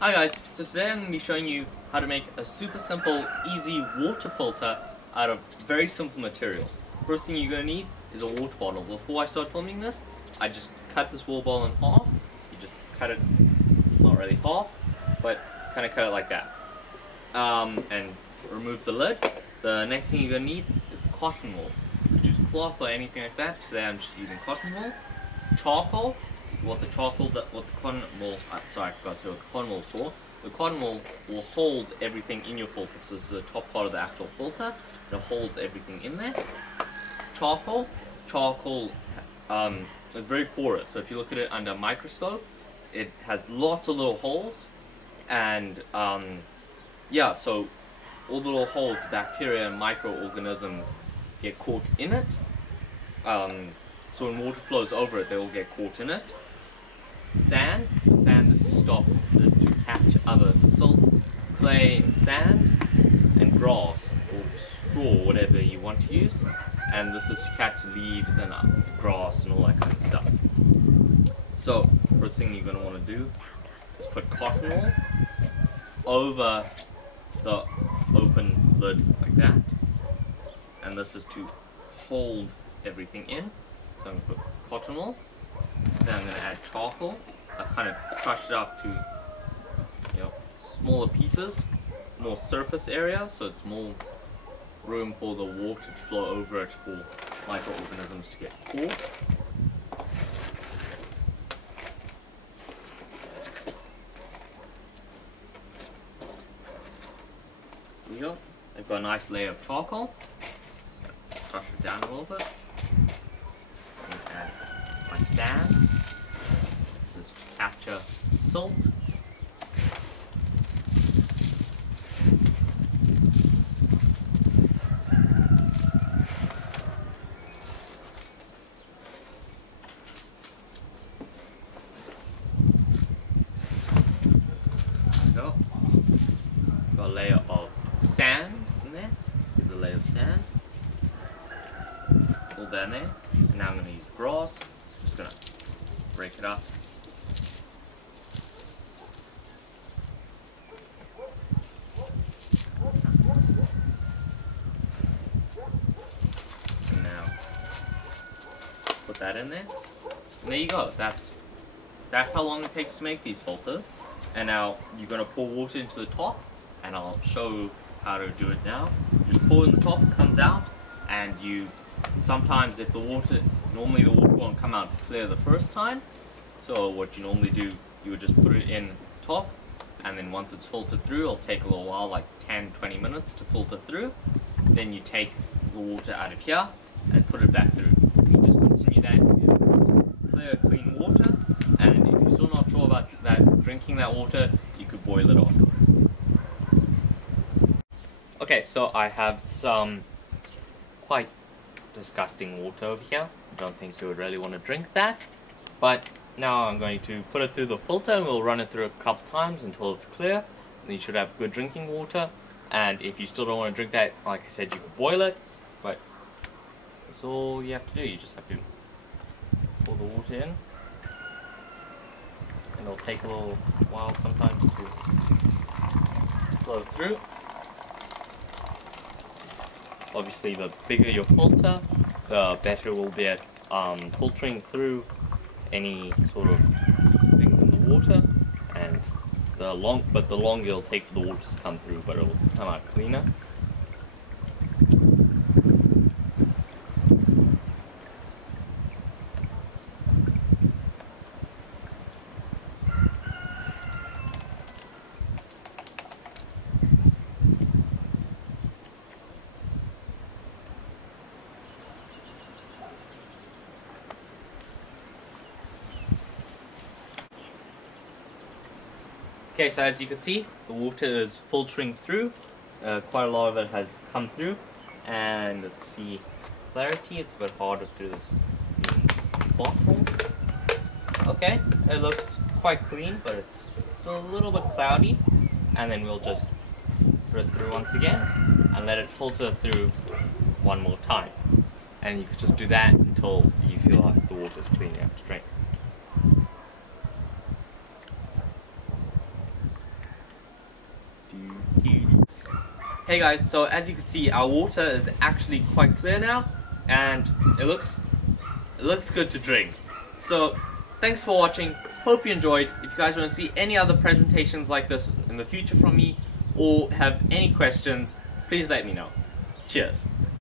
Hi guys, so today I'm going to be showing you how to make a super simple, easy water filter out of very simple materials. First thing you're going to need is a water bottle. Before I start filming this, I just cut this water bottle in half. You just cut it, not really half, but kind of cut it like that. And remove the lid. The next thing you're going to need is cotton wool. You could use cloth or anything like that. Today I'm just using cotton wool. Charcoal. What the cotton wool, sorry, I forgot to say what the cotton wool is for. The cotton wool will hold everything in your filter. So this is the top part of the actual filter. It holds everything in there. Charcoal is very porous. So if you look at it under a microscope, it has lots of little holes, and yeah, so all the little holes, bacteria and microorganisms get caught in it. So when water flows over it, they will get caught in it. Sand. The sand is to catch other silt, clay, and sand, and grass or straw, whatever you want to use. And this is to catch leaves and grass and all that kind of stuff. So first thing you're going to want to do is put cotton wool over the open lid like that, and this is to hold everything in. So I'm going to put cotton wool. Then I'm going to add charcoal. I've kind of crushed it up to, smaller pieces, more surface area, so it's more room for the water to flow over it for microorganisms to get caught. There we go. I've got a nice layer of charcoal. Crush it down a little bit. Add my sand. This is to capture silt. There we go. Got a layer of sand in there. See the layer of sand? All down there. And now I'm going to use grass. Just going to break it up. And now put that in there. And there you go. That's how long it takes to make these filters. And now you're going to pour water into the top, and I'll show you how to do it now. Just pour in the top, it comes out, and sometimes if normally the water won't come out clear the first time, so what you normally do, you would just put it in top, and then once it's filtered through, it'll take a little while, like 10-20 minutes to filter through. Then you take the water out of here and put it back through. You just continue that in clear, clean water, and if you're still not sure about drinking that water, you could boil it afterwards. Okay, so I have some quite disgusting water over here. I don't think you would really want to drink that, but now I'm going to put it through the filter, and we'll run it through a couple times until it's clear. And you should have good drinking water, and if you still don't want to drink that, like I said, you could boil it, but that's all you have to do. You just have to pour the water in, and it'll take a little while sometimes to flow through. Obviously, the bigger your filter, the better it will be at filtering through any sort of things in the water, and the longer it'll take for the water to come through, but it will come out cleaner. Okay, so as you can see, the water is filtering through. Quite a lot of it has come through, and let's see clarity. It's a bit harder through this bottle. Okay, it looks quite clean, but it's still a little bit cloudy. And then we'll just put it through once again and let it filter through one more time. And you could just do that until you feel like the water is clean enough to drink. Hey guys, so as you can see, our water is actually quite clear now, and it looks good to drink. So thanks for watching, hope you enjoyed. If you guys want to see any other presentations like this in the future from me, or have any questions, please let me know. Cheers.